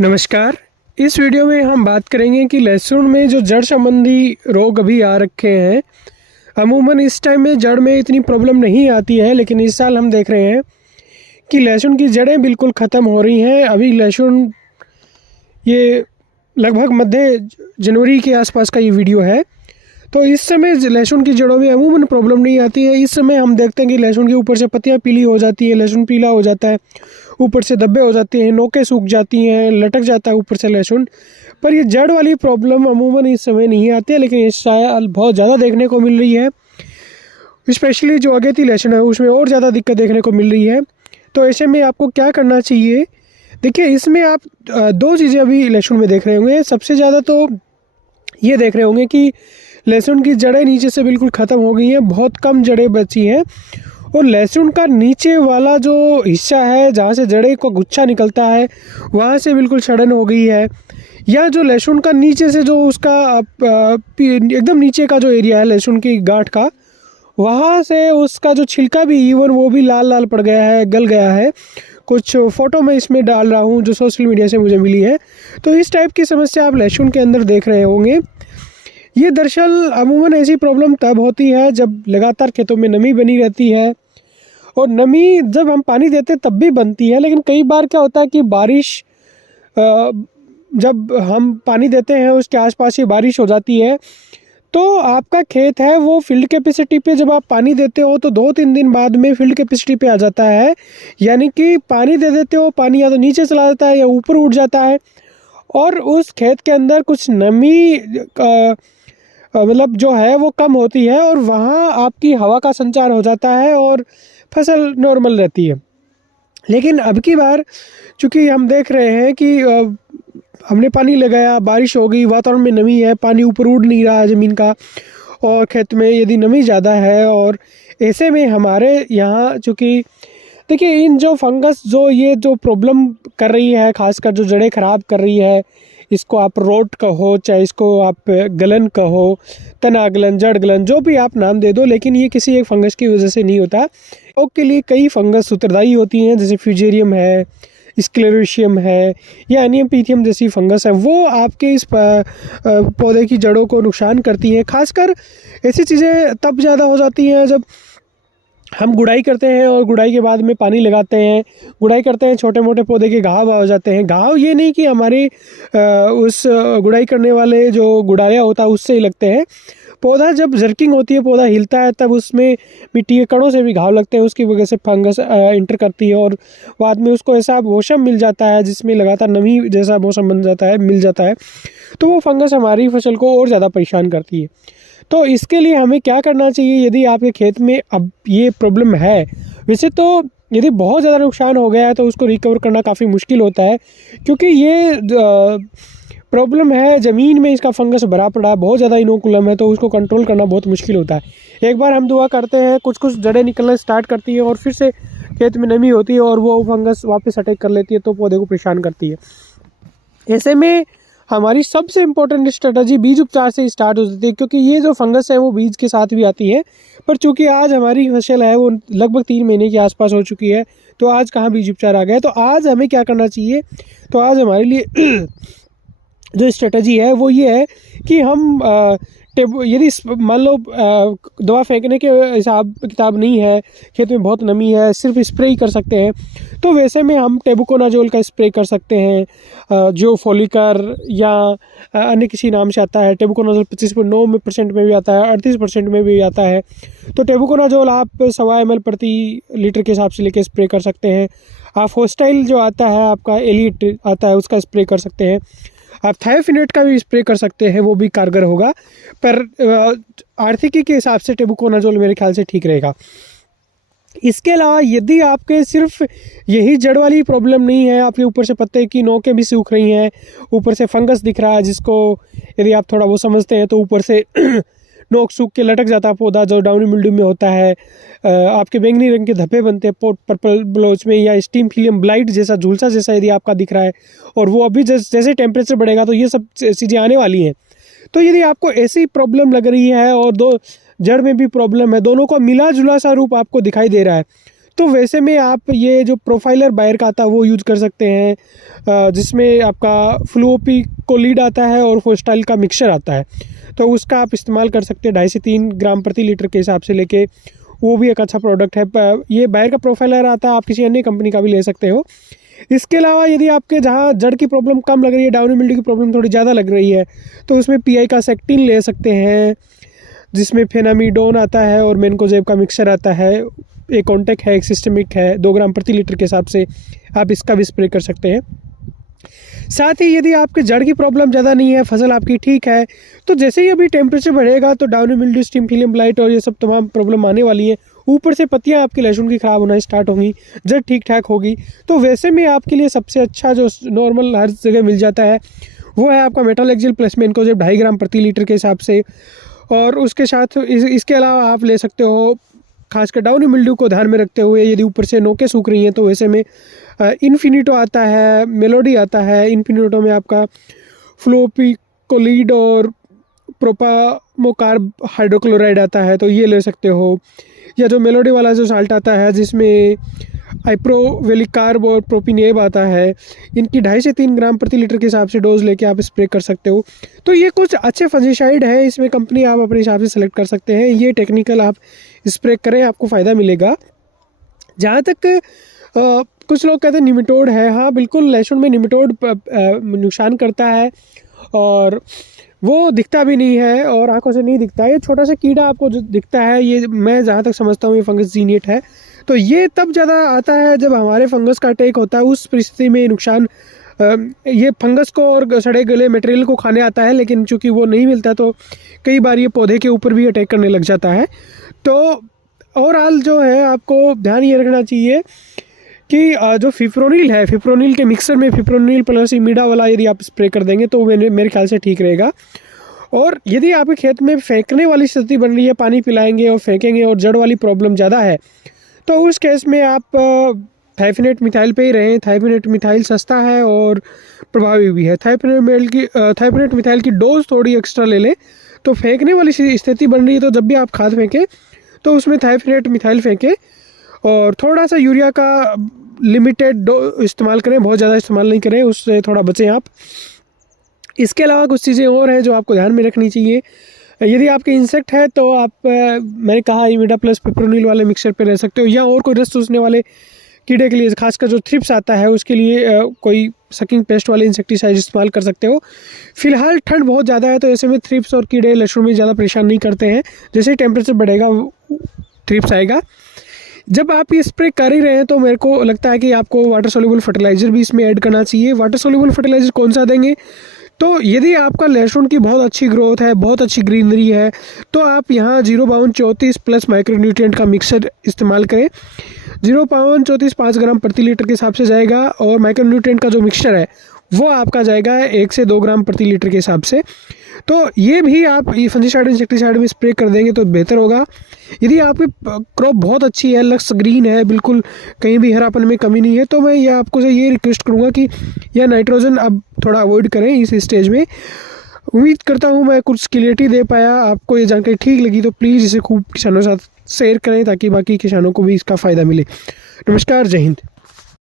नमस्कार। इस वीडियो में हम बात करेंगे कि लहसुन में जो जड़ संबंधी रोग अभी आ रखे हैं। अमूमन इस टाइम में जड़ में इतनी प्रॉब्लम नहीं आती है, लेकिन इस साल हम देख रहे हैं कि लहसुन की जड़ें बिल्कुल ख़त्म हो रही हैं। अभी लहसुन ये लगभग मध्य जनवरी के आसपास का ये वीडियो है। तो इस समय लहसुन की जड़ों में अमूमन प्रॉब्लम नहीं आती है। इस समय हम देखते हैं कि लहसुन के ऊपर से पत्तियां पीली हो जाती हैं, लहसुन पीला हो जाता है, ऊपर से धब्बे हो जाते हैं, नोकें सूख जाती हैं, लटक जाता है ऊपर से लहसुन। पर ये जड़ वाली प्रॉब्लम अमूमन इस समय नहीं आती है, लेकिन इस साल बहुत ज़्यादा देखने को मिल रही है। स्पेशली जो अगेती लहसुन है उसमें और ज़्यादा दिक्कत देखने को मिल रही है। तो ऐसे में आपको क्या करना चाहिए? देखिए, इसमें आप दो चीज़ें अभी लहसुन में देख रहे होंगे। सबसे ज़्यादा तो ये देख रहे होंगे कि लहसुन की जड़ें नीचे से बिल्कुल ख़त्म हो गई हैं, बहुत कम जड़ें बची हैं। और लहसुन का नीचे वाला जो हिस्सा है, जहाँ से जड़ें का गुच्छा निकलता है, वहाँ से बिल्कुल सड़न हो गई है। या जो लहसुन का नीचे से जो उसका एकदम नीचे का जो एरिया है लहसुन की गांठ का, वहाँ से उसका जो छिलका भी इवन वो भी लाल लाल पड़ गया है, गल गया है। कुछ फ़ोटो मैं इसमें डाल रहा हूँ जो सोशल मीडिया से मुझे मिली है। तो इस टाइप की समस्या आप लहसुन के अंदर देख रहे होंगे। ये दरअसल अमूमन ऐसी प्रॉब्लम तब होती है जब लगातार खेतों में नमी बनी रहती है, और नमी जब हम पानी देते तब भी बनती है। लेकिन कई बार क्या होता है कि बारिश जब हम पानी देते हैं उसके आसपास ही बारिश हो जाती है, तो आपका खेत है वो फील्ड कैपेसिटी पे जब आप पानी देते हो तो 2-3 दिन बाद में फील्ड कैपेसिटी पे आ जाता है। यानी कि पानी दे देते हो, पानी या तो नीचे चला जाता है या ऊपर उठ जाता है, और उस खेत के अंदर कुछ नमी मतलब जो है वो कम होती है, और वहाँ आपकी हवा का संचार हो जाता है और फसल नॉर्मल रहती है। लेकिन अब की बार चूँकि हम देख रहे हैं कि हमने पानी लगाया, बारिश हो गई, वातावरण में नमी है, पानी ऊपर उड़ नहीं रहा है ज़मीन का, और खेत में यदि नमी ज़्यादा है, और ऐसे में हमारे यहाँ चूँकि देखिए इन जो फंगस ये जो प्रॉब्लम कर रही है, खासकर जो जड़ें ख़राब कर रही है, इसको आप रोट कहो, चाहे इसको आप गलन कहो, तना गलन, जड़ गलन, जो भी आप नाम दे दो, लेकिन ये किसी एक फंगस की वजह से नहीं होता। ओक के लिए कई फंगस उत्तरदायी होती हैं, जैसे फ्यूजेरियम है, स्क्लेरोशियम है, या एनियमपीथियम जैसी फंगस है। वो आपके इस पौधे की जड़ों को नुकसान करती हैं। खासकर ऐसी चीज़ें तब ज़्यादा हो जाती हैं जब हम गुड़ाई करते हैं और गुड़ाई के बाद में पानी लगाते हैं, गुड़ाई करते हैं, छोटे मोटे पौधे के घाव हो जाते हैं। घाव ये नहीं कि हमारे उस गुड़ाई करने वाले जो गुड़ाया होता है उससे ही लगते हैं। पौधा जब जर्किंग होती है, पौधा हिलता है, तब उसमें मिट्टी के कणों से भी घाव लगते हैं। उसकी वजह से फंगस इंटर करती है, और बाद में उसको ऐसा मौसम मिल जाता है जिसमें लगातार नमी जैसा मौसम बन जाता है, मिल जाता है, तो वो फंगस हमारी फसल को और ज़्यादा परेशान करती है। तो इसके लिए हमें क्या करना चाहिए यदि आपके खेत में अब ये प्रॉब्लम है? वैसे तो यदि बहुत ज़्यादा नुकसान हो गया है तो उसको रिकवर करना काफ़ी मुश्किल होता है, क्योंकि ये प्रॉब्लम है ज़मीन में, इसका फंगस भरा पड़ा है, बहुत ज़्यादा इनोकुलम है, तो उसको कंट्रोल करना बहुत मुश्किल होता है। एक बार हम दुआ करते हैं, कुछ कुछ जड़ें निकलना स्टार्ट करती है, और फिर से खेत में नमी होती है और वो फंगस वापस अटैक कर लेती है, तो पौधे को परेशान करती है। ऐसे में हमारी सबसे इम्पोर्टेंट स्ट्रेटजी बीज उपचार से स्टार्ट हो जाती है, क्योंकि ये जो फंगस है वो बीज के साथ भी आती है। पर चूंकि आज हमारी फसल है वो लगभग 3 महीने के आसपास हो चुकी है, तो आज कहाँ बीज उपचार आ गया है। तो आज हमें क्या करना चाहिए? तो आज हमारे लिए जो स्ट्रेटजी है वो ये है कि हम यदि मान लो दवा फेंकने के हिसाब किताब नहीं है, खेत में बहुत नमी है, सिर्फ स्प्रे ही कर सकते हैं, तो वैसे में हम टेबुकोनाजोल का स्प्रे कर सकते हैं, जो फोलिकर या अन्य किसी नाम से आता है। टेबुकोनाजोल 25.9% में भी आता है, 38% में भी आता है। तो टेबुकोनाजोल आप 1.25 ml प्रति लीटर के हिसाब से लेके स्प्रे कर सकते हैं। आप होस्टाइल जो आता है आपका एलिट आता है उसका स्प्रे कर सकते हैं। आप थायोफिनेट का भी स्प्रे कर सकते हैं, वो भी कारगर होगा। पर आर्थिकी के हिसाब से टेबुकोनाजोल मेरे ख्याल से ठीक रहेगा। इसके अलावा यदि आपके सिर्फ यही जड़ वाली प्रॉब्लम नहीं है, आपके ऊपर से पत्ते की नोकें भी सूख रही हैं, ऊपर से फंगस दिख रहा है, जिसको यदि आप थोड़ा वो समझते हैं तो ऊपर से नोक सूख के लटक जाता है पौधा, जो डाउनी मिल्ड्यू में होता है, आपके बैंगनी रंग के धब्बे बनते हैं पर्पल ब्लोच में, या स्टीम फिलियम ब्लाइट जैसा झुलसा जैसा यदि आपका दिख रहा है, और वो अभी जैसे टेम्परेचर बढ़ेगा तो ये सब चीज़ें आने वाली हैं। तो यदि आपको ऐसी प्रॉब्लम लग रही है और जड़ में भी प्रॉब्लम है, दोनों को मिला जुला सा रूप आपको दिखाई दे रहा है, तो वैसे में आप ये जो प्रोफाइलर बायर का आता है वो यूज़ कर सकते हैं, जिसमें आपका फ्लुओपिकोलिड आता है और फोस्टाइल का मिक्सचर आता है, तो उसका आप इस्तेमाल कर सकते हैं 2.5 से 3 ग्राम प्रति लीटर के हिसाब से लेके। वो भी एक अच्छा प्रोडक्ट है। ये बायर का प्रोफाइलर आता है, आप किसी अन्य कंपनी का भी ले सकते हो। इसके अलावा यदि आपके जहाँ जड़ की प्रॉब्लम कम लग रही है, डाउनी मिल्ड्यू की प्रॉब्लम थोड़ी ज़्यादा लग रही है, तो उसमें पीआई का सेक्टिन ले सकते हैं, जिसमें फेनामीडोन आता है और मेनकोजेब का मिक्सचर आता है। एक कॉन्टेक्ट है, एक सिस्टमिक है, 2 ग्राम प्रति लीटर के हिसाब से आप इसका भी स्प्रे कर सकते हैं। साथ ही यदि आपके जड़ की प्रॉब्लम ज़्यादा नहीं है, फसल आपकी ठीक है, तो जैसे ही अभी टेम्परेचर बढ़ेगा तो डाउनी मिल्ड्यू, स्टिम फिलियम ब्लाइट और ये सब तमाम प्रॉब्लम आने वाली है। ऊपर से पत्तियां आपकी लहसुन की ख़राब होना स्टार्ट होंगी, जड़ ठीक ठाक होगी। तो वैसे में आपके लिए सबसे अच्छा जो नॉर्मल हर जगह मिल जाता है वो है आपका मेटालेक्जिल प्लस मेनकोजेब 2.5 ग्राम प्रति लीटर के हिसाब से। और उसके साथ इसके अलावा आप ले सकते हो, खासकर डाउनी मिल्ड्यू को ध्यान में रखते हुए, यदि ऊपर से नोकें सूख रही हैं तो वैसे में इन्फिनिटो आता है, मेलोडी आता है। इन्फिनिटो में आपका फ्लोपिकोलिड और प्रोपामोकार्ब हाइड्रोक्लोराइड आता है, तो ये ले सकते हो। या जो मेलोडी वाला जो साल्ट आता है जिसमें आइप्रोवेलिकार्ब और प्रोपिनेब आता है, इनकी 2.5 से 3 ग्राम प्रति लीटर के हिसाब से डोज लेके आप स्प्रे कर सकते हो। तो ये कुछ अच्छे फंजीसाइड है, इसमें कंपनी आप अपने हिसाब से सेलेक्ट कर सकते हैं। ये टेक्निकल आप स्प्रे करें, आपको फ़ायदा मिलेगा। जहाँ तक कुछ लोग कहते हैं निमेटोड है, हाँ बिल्कुल, लहसुन में निमेटोड नुकसान करता है और वो दिखता भी नहीं है और आंखों से नहीं दिखता है। ये छोटा सा कीड़ा आपको जो दिखता है, ये मैं जहाँ तक समझता हूँ ये फंगस जीनिएट है। तो ये तब ज़्यादा आता है जब हमारे फंगस का अटैक होता है, उस परिस्थिति में नुकसान ये फंगस को और सड़े गले मटेरियल को खाने आता है, लेकिन चूँकि वो नहीं मिलता तो कई बार ये पौधे के ऊपर भी अटैक करने लग जाता है। तो ओवरऑल जो है आपको ध्यान ये रखना चाहिए कि जो फिप्रोनिल है, फिप्रोनिल के मिक्सर में फिप्रोनिल प्लस इमीडा वाला यदि आप स्प्रे कर देंगे तो मेरे ख्याल से ठीक रहेगा। और यदि आपके खेत में फेंकने वाली स्थिति बन रही है, पानी पिलाएंगे और फेंकेंगे और जड़ वाली प्रॉब्लम ज़्यादा है, तो उस केस में आप थाइफिनेट मिथाइल पे ही रहें। थाइफिनेट मिथाइल सस्ता है और प्रभावी भी है। थाइफिनेट मिथाइल की डोज थोड़ी एक्स्ट्रा ले लें। तो फेंकने वाली स्थिति बन रही है तो जब भी आप खाद फेंकें तो उसमें थाइफिनेट मिथाइल फेंकें और थोड़ा सा यूरिया का लिमिटेड इस्तेमाल करें, बहुत ज़्यादा इस्तेमाल नहीं करें, उससे थोड़ा बचें आप। इसके अलावा कुछ चीज़ें और हैं जो आपको ध्यान में रखनी चाहिए। यदि आपके इंसेक्ट है तो आप मैंने कहा इमीडा प्लस पिप्रोनिल वाले मिक्सचर पे रह सकते हो, या और कोई रस चूसने वाले कीड़े के लिए, खासकर जो थ्रिप्स आता है उसके लिए कोई सकिंग पेस्ट वाले इंसेक्टिसाइड इस्तेमाल कर सकते हो। फिलहाल ठंड बहुत ज़्यादा है तो ऐसे में थ्रिप्स और कीड़े लहसुन में ज़्यादा परेशान नहीं करते हैं। जैसे ही टेम्परेचर बढ़ेगा थ्रिप्स आएगा। जब आप ये स्प्रे कर ही रहे हैं तो मेरे को लगता है कि आपको वाटर सोल्यूबल फर्टिलाइज़र भी इसमें ऐड करना चाहिए। वाटर सोल्यूबल फर्टिलाइज़र कौन सा देंगे? तो यदि आपका लहसुन की बहुत अच्छी ग्रोथ है, बहुत अच्छी ग्रीनरी है, तो आप यहाँ 0.34 प्लस माइक्रोन्यूट्रिएंट का मिक्सर इस्तेमाल करें। 0.34 5 ग्राम प्रति लीटर के हिसाब से जाएगा और माइक्रोन्यूट्रिएंट का जो मिक्सचर है वो आपका जाएगा 1 से 2 ग्राम प्रति लीटर के हिसाब से। तो ये भी आप फंजीसाइड इंसेक्टिसाइड में स्प्रे कर देंगे तो बेहतर होगा। यदि आपकी क्रॉप बहुत अच्छी है, लक्स ग्रीन है, बिल्कुल कहीं भी हरापन में कमी नहीं है, तो मैं ये आपको से ये रिक्वेस्ट करूँगा कि यह नाइट्रोजन अब थोड़ा अवॉइड करें इस स्टेज में। उम्मीद करता हूँ मैं कुछ क्लियरिटी दे पाया। आपको ये जानकारी ठीक लगी तो प्लीज़ इसे खूब किसानों के साथ शेयर करें ताकि बाकी किसानों को भी इसका फ़ायदा मिले। नमस्कार, जय हिंद।